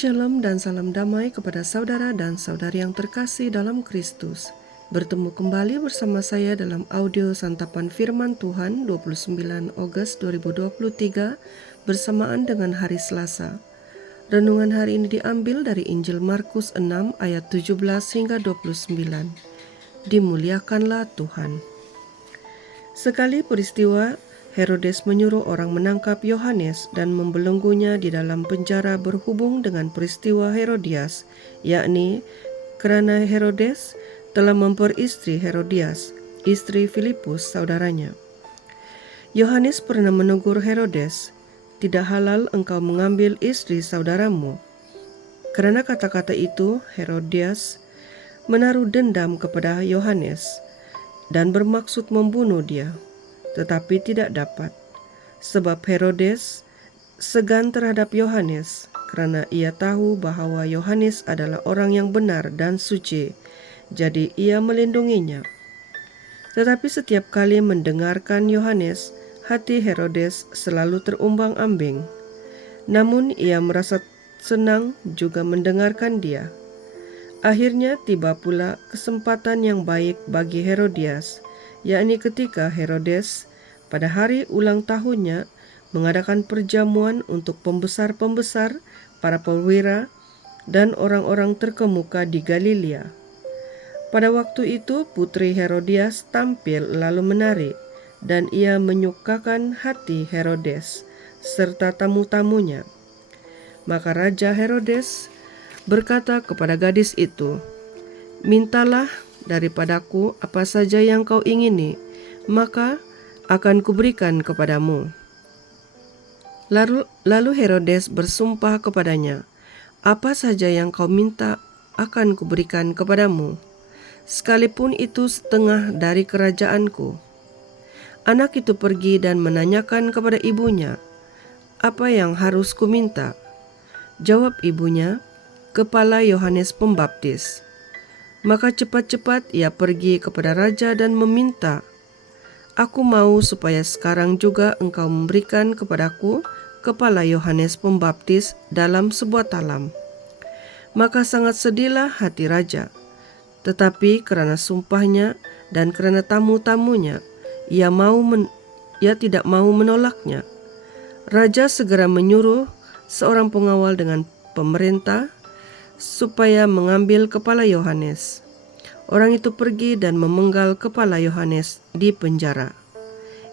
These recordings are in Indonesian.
Shalom dan salam damai kepada saudara dan saudari yang terkasih dalam Kristus. Bertemu kembali bersama saya dalam audio santapan firman Tuhan 29 Agustus 2023 bersamaan dengan hari Selasa. Renungan hari ini diambil dari Injil Markus 6 ayat 17 hingga 29. Dimuliakanlah Tuhan. Sekali peristiwa, Herodes menyuruh orang menangkap Yohanes dan membelenggunya di dalam penjara berhubung dengan peristiwa Herodias, yakni karena Herodes telah memperistri Herodias, istri Filipus saudaranya. Yohanes pernah menegur Herodes, "Tidak halal engkau mengambil istri saudaramu." Karena kata-kata itu, Herodias menaruh dendam kepada Yohanes dan bermaksud membunuh dia. Tetapi tidak dapat, sebab Herodes segan terhadap Yohanes, karena ia tahu bahwa Yohanes adalah orang yang benar dan suci, jadi ia melindunginya. Tetapi setiap kali mendengarkan Yohanes, hati Herodes selalu terumbang-ambing. Namun ia merasa senang juga mendengarkan dia. Akhirnya tiba pula kesempatan yang baik bagi Herodias, yakni ketika Herodes pada hari ulang tahunnya mengadakan perjamuan untuk pembesar-pembesar, para perwira, dan orang-orang terkemuka di Galilea. Pada waktu itu putri Herodias tampil lalu menari, dan ia menyukakan hati Herodes serta tamu-tamunya. Maka Raja Herodes berkata kepada gadis itu, "Mintalah daripadaku apa saja yang kau ingini, maka akan kuberikan kepadamu." Lalu Herodes bersumpah kepadanya, "Apa saja yang kau minta akan kuberikan kepadamu, sekalipun itu setengah dari kerajaanku." Anak itu pergi dan menanyakan kepada ibunya, "Apa yang harus kuminta?" Jawab ibunya, "Kepala Yohanes Pembaptis." Maka cepat-cepat ia pergi kepada raja dan meminta, "Aku mau supaya sekarang juga engkau memberikan kepadaku kepala Yohanes Pembaptis dalam sebuah talam." Maka sangat sedihlah hati raja. Tetapi karena sumpahnya dan karena tamu-tamunya, ia tidak mau menolaknya. Raja segera menyuruh seorang pengawal dengan pemerintah supaya mengambil kepala Yohanes. Orang itu pergi dan memenggal kepala Yohanes di penjara.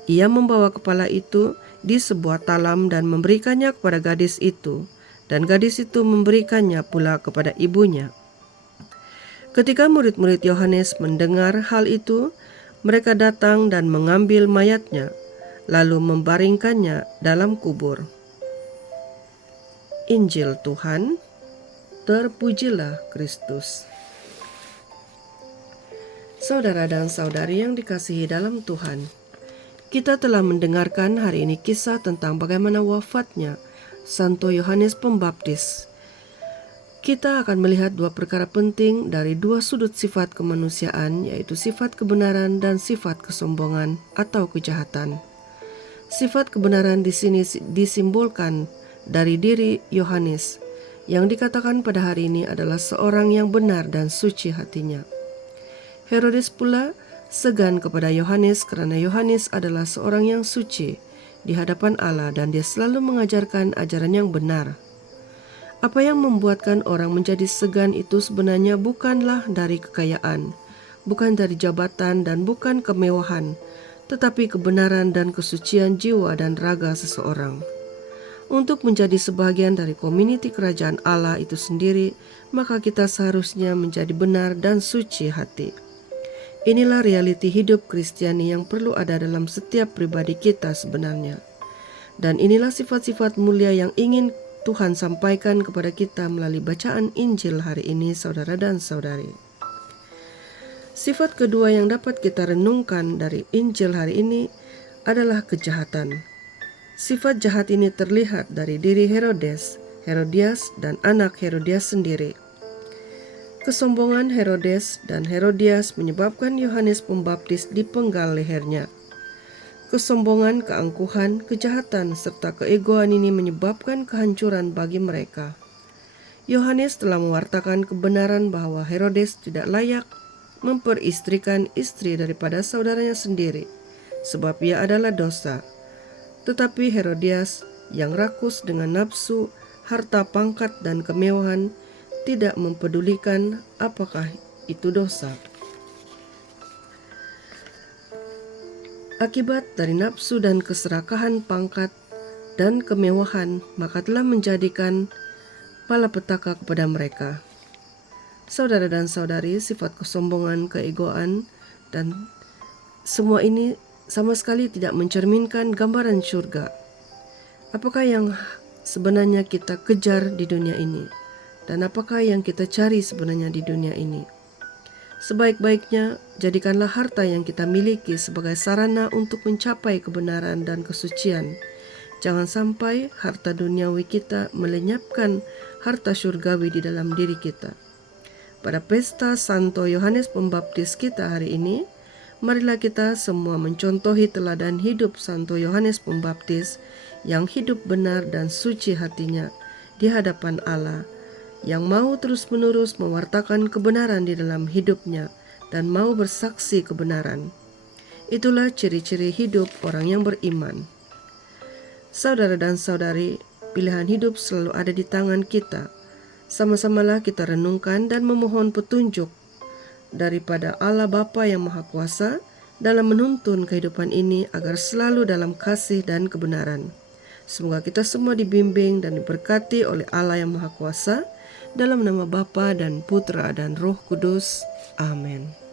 Ia membawa kepala itu di sebuah talam dan memberikannya kepada gadis itu, dan gadis itu memberikannya pula kepada ibunya. Ketika murid-murid Yohanes mendengar hal itu, mereka datang dan mengambil mayatnya, lalu membaringkannya dalam kubur. Injil Tuhan. Terpujilah Kristus. Saudara dan saudari yang dikasihi dalam Tuhan, kita telah mendengarkan hari ini kisah tentang bagaimana wafatnya Santo Yohanes Pembaptis. Kita akan melihat dua perkara penting dari dua sudut sifat kemanusiaan, yaitu sifat kebenaran dan sifat kesombongan atau kejahatan. Sifat kebenaran di sini disimbolkan dari diri Yohanes, yang dikatakan pada hari ini adalah seorang yang benar dan suci hatinya. Herodes pula segan kepada Yohanes karena Yohanes adalah seorang yang suci di hadapan Allah dan dia selalu mengajarkan ajaran yang benar. Apa yang membuatkan orang menjadi segan itu sebenarnya bukanlah dari kekayaan, bukan dari jabatan dan bukan kemewahan, tetapi kebenaran dan kesucian jiwa dan raga seseorang. Untuk menjadi sebagian dari komuniti kerajaan Allah itu sendiri, maka kita seharusnya menjadi benar dan suci hati. Inilah realiti hidup Kristiani yang perlu ada dalam setiap pribadi kita sebenarnya. Dan inilah sifat-sifat mulia yang ingin Tuhan sampaikan kepada kita melalui bacaan Injil hari ini, saudara dan saudari. Sifat kedua yang dapat kita renungkan dari Injil hari ini adalah kejahatan. Sifat jahat ini terlihat dari diri Herodes, Herodias, dan anak Herodias sendiri. Kesombongan Herodes dan Herodias menyebabkan Yohanes Pembaptis dipenggal lehernya. Kesombongan, keangkuhan, kejahatan, serta keegoan ini menyebabkan kehancuran bagi mereka. Yohanes telah mewartakan kebenaran bahwa Herodes tidak layak memperistrikan istri daripada saudaranya sendiri, sebab ia adalah dosa. Tetapi Herodias yang rakus dengan nafsu, harta, pangkat, dan kemewahan tidak mempedulikan apakah itu dosa. Akibat dari nafsu dan keserakahan pangkat dan kemewahan, maka telah menjadikan malapetaka kepada mereka. Saudara dan saudari, sifat kesombongan, keegoan, dan semua ini sama sekali tidak mencerminkan gambaran surga. Apakah yang sebenarnya kita kejar di dunia ini? Dan apakah yang kita cari sebenarnya di dunia ini? Sebaik-baiknya, jadikanlah harta yang kita miliki sebagai sarana untuk mencapai kebenaran dan kesucian. Jangan sampai harta duniawi kita melenyapkan harta surgawi di dalam diri kita. Pada pesta Santo Yohanes Pembaptis kita hari ini, marilah kita semua mencontohi teladan hidup Santo Yohanes Pembaptis yang hidup benar dan suci hatinya di hadapan Allah, yang mau terus-menerus mewartakan kebenaran di dalam hidupnya dan mau bersaksi kebenaran. Itulah ciri-ciri hidup orang yang beriman. Saudara dan saudari, pilihan hidup selalu ada di tangan kita. Sama-samalah kita renungkan dan memohon petunjuk daripada Allah Bapa yang Maha Kuasa dalam menuntun kehidupan ini agar selalu dalam kasih dan kebenaran. Semoga kita semua dibimbing dan diberkati oleh Allah yang Maha Kuasa, dalam nama Bapa dan Putra dan Roh Kudus. Amin.